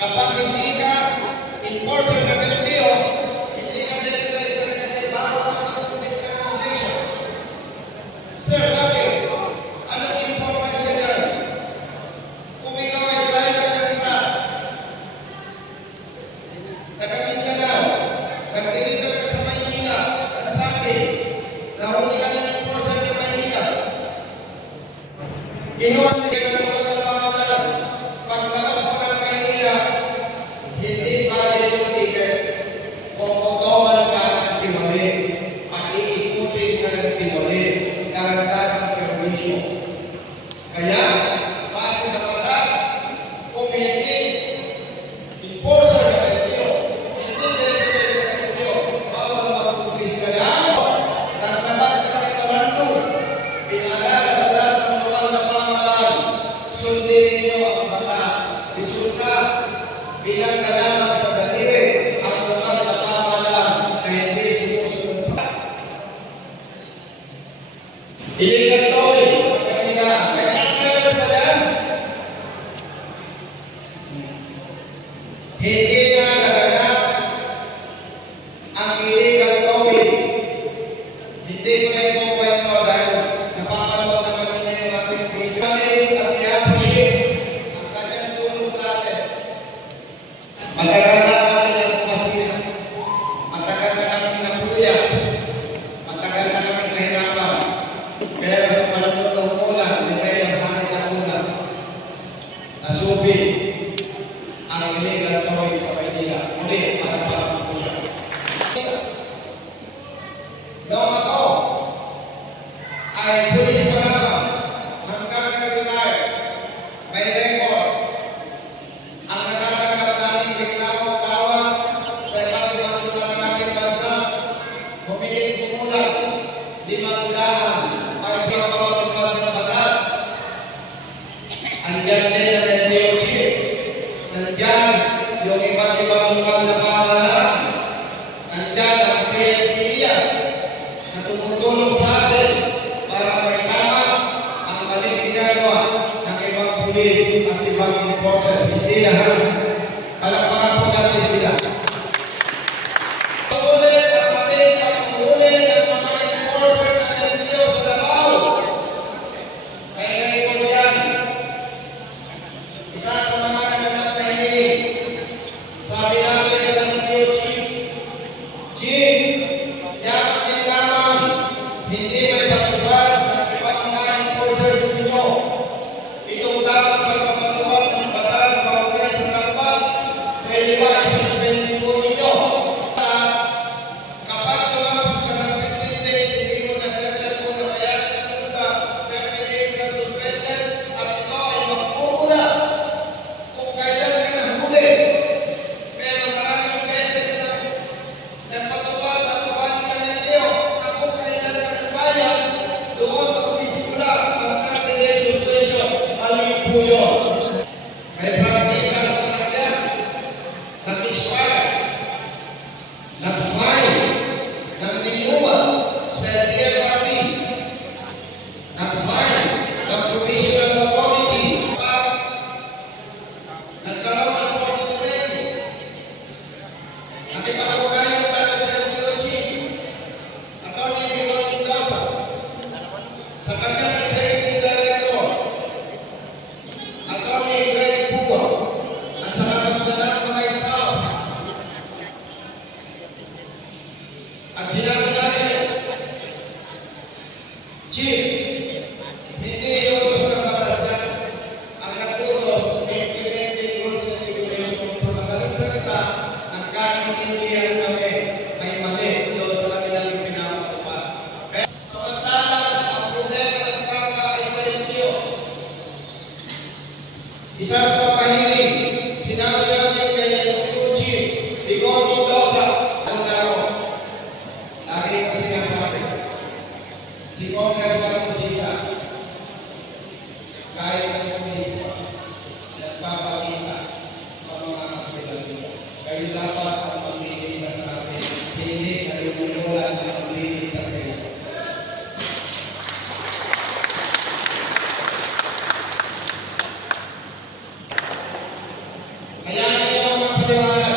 Kapag hindi ka enforcer ng LTO, hindi ka deputize ng LTO, bawal ka mag-discrimination. Sir, bakit? Anong information yan? Kung ikaw ay driver ng truck, taga-Mindanao, nag-deliver ka sa Maynila, at sabi, nahuli ka ng enforcer ng Maynila. Kinuha niya ka ng mga pamahalaan. Paglakas mo ng Maynila, hindi valid yung ticket. Kung otoman ka ng timali, pakiikutin ka ng timali, karagdagan ng permisyo. Kaya, base sa batas, kung hindi enforcer ng LTO, hindi deputize ng LTO, bawal mag-publis ka lang. Naglabas ka ng memorandum, pinaalala sa lahat ng lokal na pamahalaan, sundin ninyo ang batas. Resulta, bilang kalamang sa daliri, ang lokal na pamahalaan na hindi sumusunod sa illegal towing sa kanila. May travelers ba dyan? Hindi na naganap ang illegal towing. Hindi ko na ito kwento dahil napapanood naman ninyo yung ating video. Please, at i-appreciate ang kanyang tulong sa atin. Matagal na natin sa Pasina. Matagal na namin napuya. Matagal na namin nahirapan. Pero sa panahon ng ulan, hindi ang hari ng ulan. Nasubi ang illegal towing sa Maynila. Muli, palapalan ko siya. Noong ako ay pulis pa lamang hanggang nag-retire, may record. Ang natatanggap namin reklamo tawag sa iba't ibang lugar ng ating bansa, humigit kumulang 500 ay pinapapatupad ng batas. Andyan din ang LTO chief. Nandyan yung iba't ibang lugar na pamahalaan. Nandyan ang PNP-IAS na tumutulong sa atin para may tama ang maling ginagawa ng ibang pulis at ibang enforcer. Hindi lahat. Palakpakan po natin sila. Pag-ulit ang maling pag-ulit ng mga enforcer ng LTO sa Davao. May record yan. Isa sa mga naganap na hiling. Sabi natin sa LTO chief, Chief, dapat kailangan hindi may patupad ng ibang mga enforcers ninyo. Itong dapat magpapatupad ng batas sa mga sa kalpas, pwede ba isuspend po ninyo? Batas, kapag lumabas ka ng 15 days, hindi mo na settle po na bayaran ng multa, 30 days ka suspended, at ito ay magpumula. paliwanag